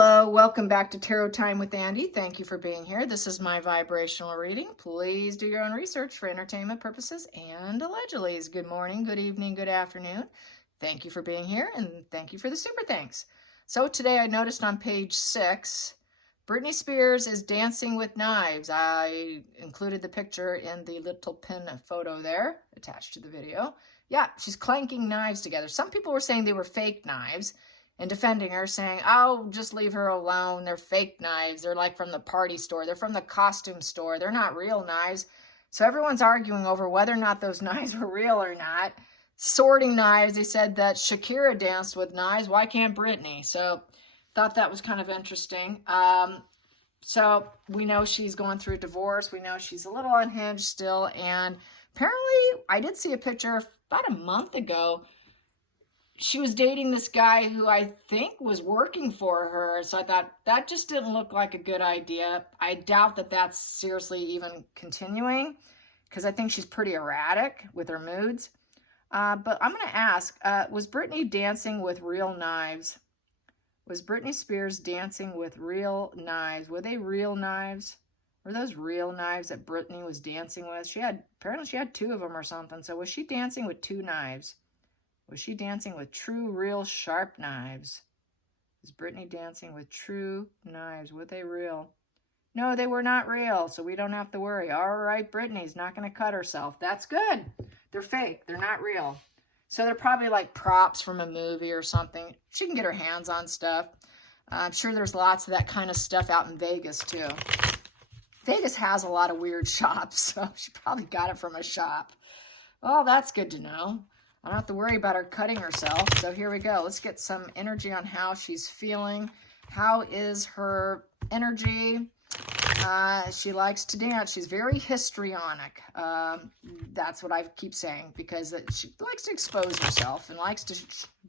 Hello, welcome back to Tarot Time with Andy. Thank you for being here. This is my vibrational reading. Please do your own research for entertainment purposes and allegedly. Good morning, good evening, good afternoon. Thank you for being here and thank you for the super thanks. So today I noticed on page 6, Britney Spears is dancing with knives. I included the picture in the little pin photo there attached to the video. Yeah, she's clanking knives together. Some people were saying they were fake knives and defending her, saying, oh, just leave her alone. They're fake knives. They're like from the party store. They're from the costume store. They're not real knives. So everyone's arguing over whether or not those knives were real or not. Sorting knives. They said that Shakira danced with knives. Why can't Brittany? So thought that was kind of interesting. So we know she's going through a divorce. We know she's a little unhinged still. And apparently, I did see a picture about a month ago. She was dating this guy who I think was working for her. So I thought that just didn't look like a good idea. I doubt that that's seriously even continuing because I think she's pretty erratic with her moods. But I'm going to ask, was Brittany dancing with real knives? Was Britney Spears dancing with real knives? Were they real knives? Were those real knives that Brittany was dancing with? Apparently she had 2 of them or something. So was she dancing with 2 knives? Was she dancing with true, real, sharp knives? Is Brittany dancing with true knives? Were they real? No, they were not real, so we don't have to worry. All right, Brittany's not going to cut herself. That's good. They're fake. They're not real. So they're probably like props from a movie or something. She can get her hands on stuff. I'm sure there's lots of that kind of stuff out in Vegas, too. Vegas has a lot of weird shops, so she probably got it from a shop. Well, that's good to know. I don't have to worry about her cutting herself. So here we go. Let's get some energy on how she's feeling. How is her energy? She likes to dance. She's very histrionic. That's what I keep saying because she likes to expose herself and likes to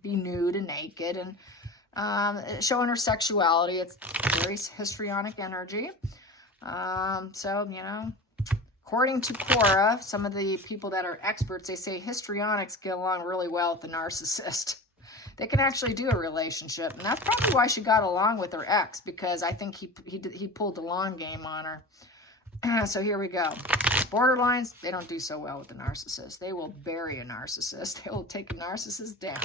be nude and naked and showing her sexuality. It's very histrionic energy. So, you know, according to Quora, some of the people that are experts, they say histrionics get along really well with the narcissist. They can actually do a relationship, and that's probably why she got along with her ex, because I think he pulled the long game on her. So here we go. Borderlines, they don't do so well with the narcissist. They will bury a narcissist. They will take a narcissist down.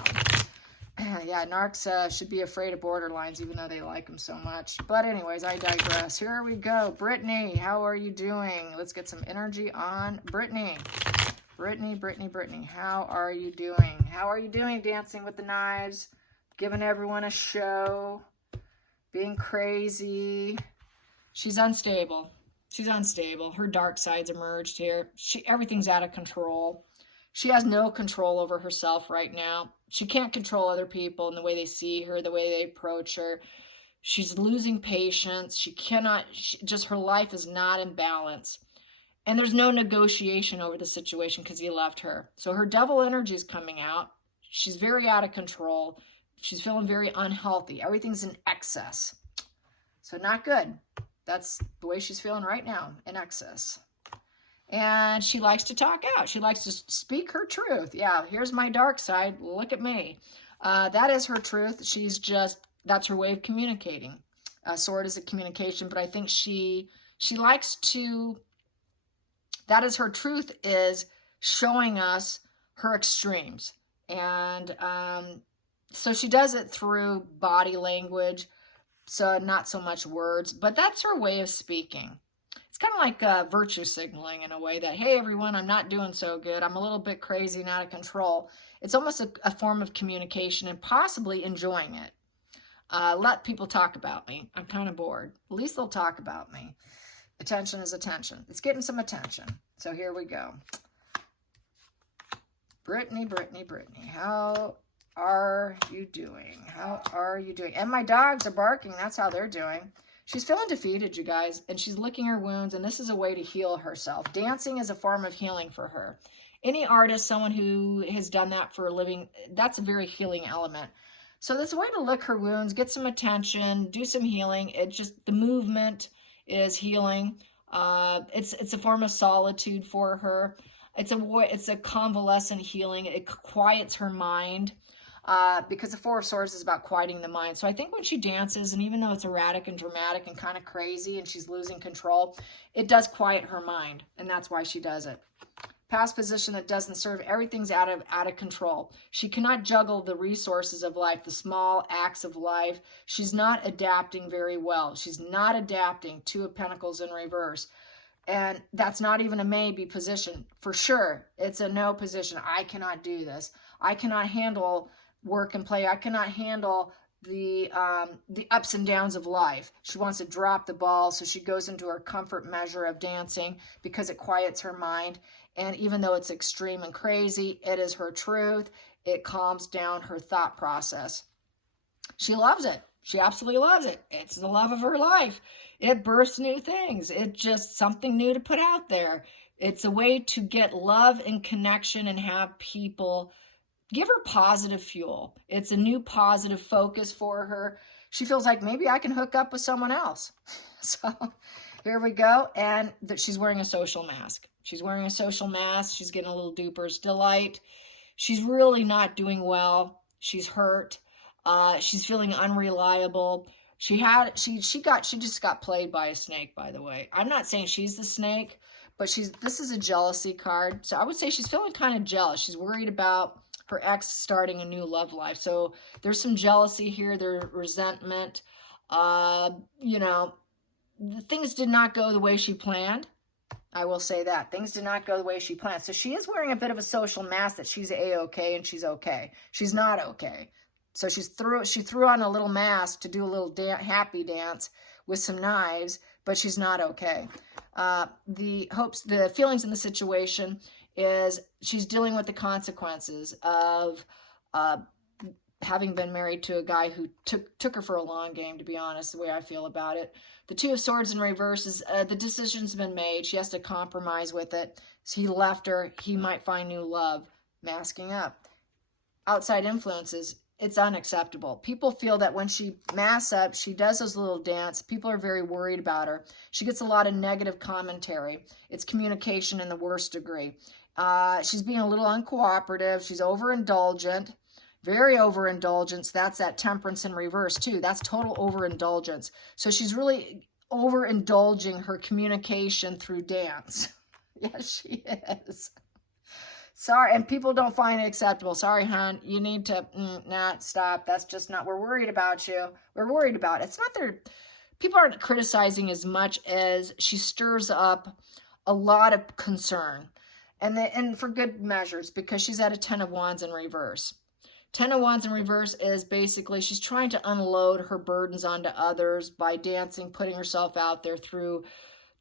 Yeah, narcs should be afraid of borderlines, even though they like them so much. But anyways, I digress. Here we go. Brittany, how are you doing? Let's get some energy on Brittany. Brittany, how are you doing? How are you doing dancing with the knives? Giving everyone a show. Being crazy. She's unstable. She's unstable. Her dark side's emerged here. Everything's out of control. She has no control over herself right now. She can't control other people and the way they see her, the way they approach her. She's losing patience. She cannot, just her life is not in balance. And there's no negotiation over the situation because he left her. So her devil energy is coming out. She's very out of control. She's feeling very unhealthy. Everything's in excess. So not good. That's the way she's feeling right now, in excess. And she likes to talk out. She likes to speak her truth. Yeah, here's my dark side. Look at me. That is her truth. That's her way of communicating. Sword is a communication, but I think she likes to, that is her truth, is showing us her extremes. And so she does it through body language, so not so much words, but that's her way of speaking. It's kind of like virtue signaling in a way that, hey, everyone, I'm not doing so good. I'm a little bit crazy and out of control. It's almost a form of communication and possibly enjoying it. Let people talk about me. I'm kind of bored. At least they'll talk about me. Attention is attention. It's getting some attention. So here we go. Brittany, how are you doing? How are you doing? And my dogs are barking. That's how they're doing. She's feeling defeated, you guys, and she's licking her wounds, and this is a way to heal herself. Dancing is a form of healing for her. Any artist, someone who has done that for a living, that's a very healing element. So there's a way to lick her wounds, get some attention, do some healing. It's just the movement is healing. It's a form of solitude for her. It's a convalescent healing. It quiets her mind. because the Four of Swords is about quieting the mind. So I think when she dances, and even though it's erratic and dramatic and kind of crazy and she's losing control, it does quiet her mind, and that's why she does it. Past position that doesn't serve, everything's out of control. She cannot juggle the resources of life, the small acts of life. She's not adapting very well. She's not adapting. Two of Pentacles in reverse. And that's not even a maybe position. For sure, it's a no position. I cannot do this. I cannot handle work and play. I cannot handle the ups and downs of life. She wants to drop the ball, so she goes into her comfort measure of dancing because it quiets her mind. And even though it's extreme and crazy, it is her truth. It calms down her thought process. She loves it. She absolutely loves it. It's the love of her life. It births new things. It's just something new to put out there. It's a way to get love and connection and have people give her positive fuel. It's a new positive focus for her. She feels like maybe I can hook up with someone else. So here we go. And she's wearing a social mask. She's wearing a social mask. She's getting a little duper's delight. She's really not doing well. She's hurt. She's feeling unreliable. She just got played by a snake, by the way. I'm not saying she's the snake, but this is a jealousy card. So I would say she's feeling kind of jealous. She's worried about her ex starting a new love life. So there's some jealousy here. There's resentment. You know, things did not go the way she planned. I will say that. Things did not go the way she planned. So she is wearing a bit of a social mask that she's A-okay and she's okay. She's not okay. So she threw on a little mask to do a little happy dance with some knives, but she's not okay. The feelings in the situation is she's dealing with the consequences of having been married to a guy who took her for a long game, to be honest, the way I feel about it. The Two of Swords in reverse is the decision's been made. She has to compromise with it. So he left her. He might find new love. Masking up. Outside influences, it's unacceptable. People feel that when she masks up, she does those little dance, people are very worried about her. She gets a lot of negative commentary. It's communication in the worst degree. She's being a little uncooperative. She's overindulgent. Very overindulgence. That's that Temperance in reverse too. That's total overindulgence. So she's really overindulging her communication through dance. Yes, she is. Sorry, and people don't find it acceptable. Sorry, hon, you need to, stop. That's just not, we're worried about you. We're worried about it. It's not people aren't criticizing as much as she stirs up a lot of concern. And for good measures, because she's at a 10 of Wands in reverse. 10 of Wands in reverse is basically she's trying to unload her burdens onto others by dancing, putting herself out there through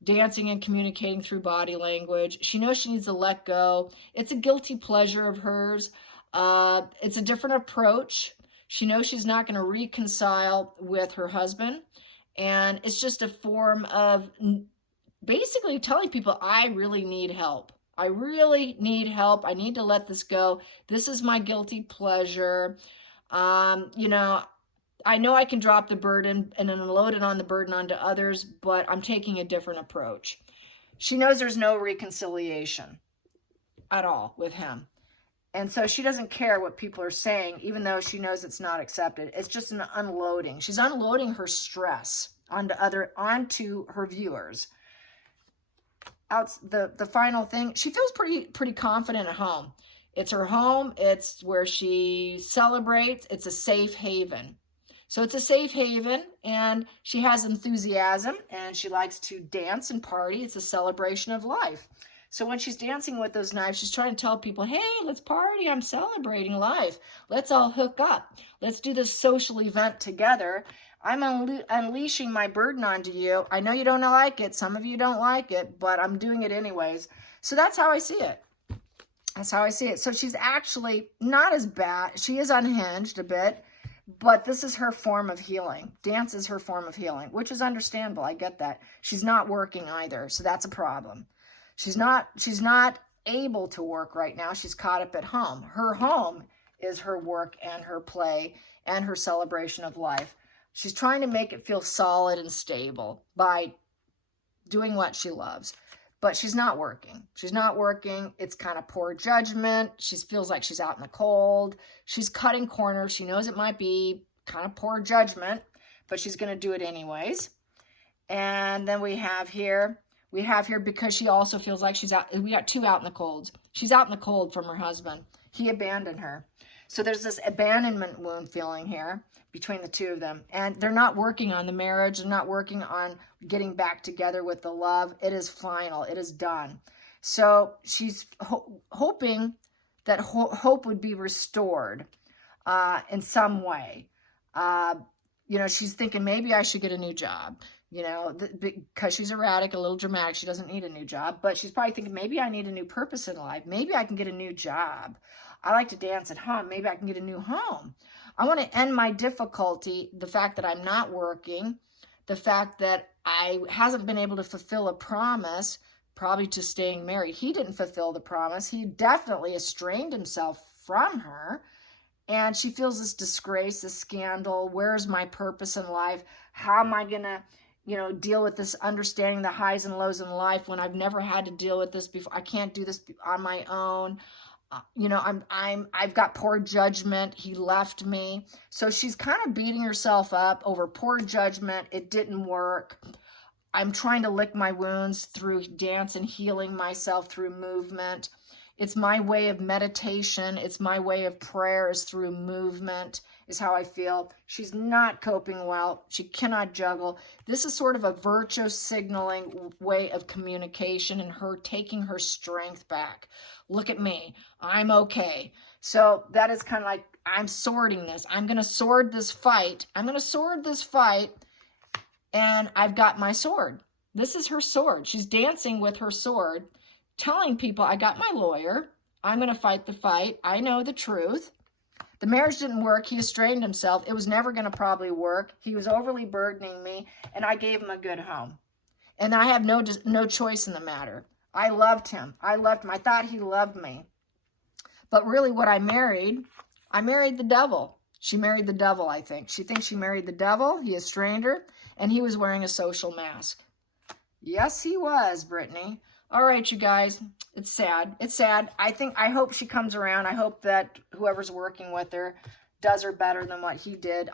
dancing and communicating through body language. She knows she needs to let go. It's a guilty pleasure of hers. It's a different approach. She knows she's not going to reconcile with her husband. And it's just a form of basically telling people, I really need help. I really need help. I need to let this go. This is my guilty pleasure. You know I can drop the burden and unload it on the burden onto others, but I'm taking a different approach. She knows there's no reconciliation at all with him. And so she doesn't care what people are saying, even though she knows it's not accepted. It's just an unloading. She's unloading her stress onto her viewers. The final thing, she feels pretty confident at home. It's her home. It's where she celebrates. It's a safe haven. So it's a safe haven, and she has enthusiasm, and she likes to dance and party. It's a celebration of life. So when she's dancing with those knives, she's trying to tell people, hey, let's party. I'm celebrating life. Let's all hook up. Let's do this social event together. I'm unleashing my burden onto you. I know you don't like it. Some of you don't like it, but I'm doing it anyways. So that's how I see it. That's how I see it. So she's actually not as bad. She is unhinged a bit, but this is her form of healing. Dance is her form of healing, which is understandable. I get that. She's not working either, so that's a problem. She's not able to work right now. She's caught up at home. Her home is her work and her play and her celebration of life. She's trying to make it feel solid and stable by doing what she loves. but she's not working. She's not working. It's kind of poor judgment. She feels like she's out in the cold. She's cutting corners. She knows it might be kind of poor judgment, but she's going to do it anyways. And then we have here because she also feels like she's out. We got 2 out in the cold. She's out in the cold from her husband. He abandoned her. So there's this abandonment wound feeling here between the 2 of them. And they're not working on the marriage. They're not working on getting back together with the love. It is final. It is done. So she's hoping that hope would be restored in some way. You know, she's thinking maybe I should get a new job. You know, because she's erratic, a little dramatic. She doesn't need a new job. But she's probably thinking maybe I need a new purpose in life. Maybe I can get a new job. I like to dance at home. Maybe I can get a new home. I want to end my difficulty, the fact that I'm not working, the fact that I hasn't been able to fulfill a promise, probably to staying married. He didn't fulfill the promise. He definitely estranged himself from her. And she feels this disgrace, this scandal. Where's my purpose in life? How am I going to, you know, deal with this, understanding the highs and lows in life when I've never had to deal with this before? I can't do this on my own. You know, I've got poor judgment. He left me. So she's kind of beating herself up over poor judgment. It didn't work. I'm trying to lick my wounds through dance and healing myself through movement. It's my way of meditation. It's my way of prayer is through movement, is how I feel. She's not coping well. She cannot juggle. This is sort of a virtue signaling way of communication and her taking her strength back. Look at me. I'm okay. So that is kind of like, I'm sorting this. I'm going to sword this fight. I'm going to sword this fight. And I've got my sword. This is her sword. She's dancing with her sword, telling people, I got my lawyer. I'm going to fight the fight. I know the truth. The marriage didn't work. He estranged himself. It was never going to probably work. He was overly burdening me, and I gave him a good home. And I have no choice in the matter. I loved him. I thought he loved me. But really what I married the devil. She married the devil, I think. She thinks she married the devil. He estranged her, and he was wearing a social mask. Yes, he was, Brittany. All right, you guys. It's sad. It's sad. I hope she comes around. I hope that whoever's working with her does her better than what he did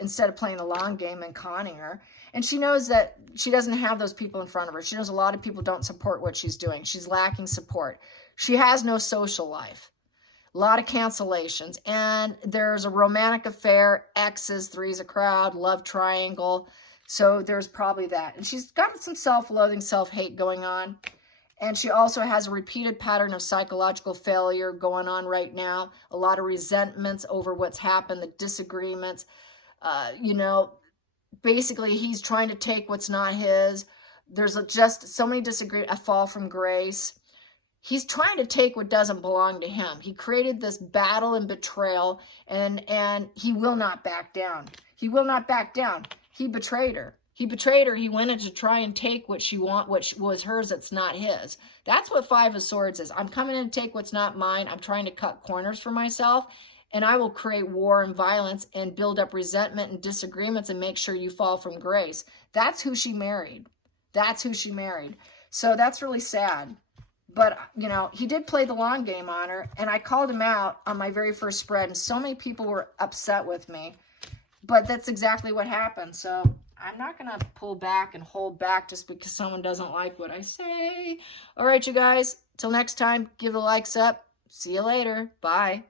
instead of playing the long game and conning her. And she knows that she doesn't have those people in front of her. She knows a lot of people don't support what she's doing. She's lacking support. She has no social life. A lot of cancellations. And there's a romantic affair, exes, three's a crowd, love triangle. So there's probably that. And she's got some self-loathing, self-hate going on. And she also has a repeated pattern of psychological failure going on right now. A lot of resentments over what's happened, the disagreements. You know, basically he's trying to take what's not his. There's just so many disagreements, a fall from grace. He's trying to take what doesn't belong to him. He created this battle and betrayal, and he will not back down. He will not back down. He betrayed her. He betrayed her. He went in to try and take what she want, what was hers that's not his. That's what Five of Swords is. I'm coming in to take what's not mine. I'm trying to cut corners for myself, and I will create war and violence and build up resentment and disagreements and make sure you fall from grace. That's who she married. That's who she married. So that's really sad. But, you know, he did play the long game on her, and I called him out on my very first spread, and so many people were upset with me. But that's exactly what happened. So I'm not going to pull back and hold back just because someone doesn't like what I say. All right, you guys. Till next time, give the likes up. See you later. Bye.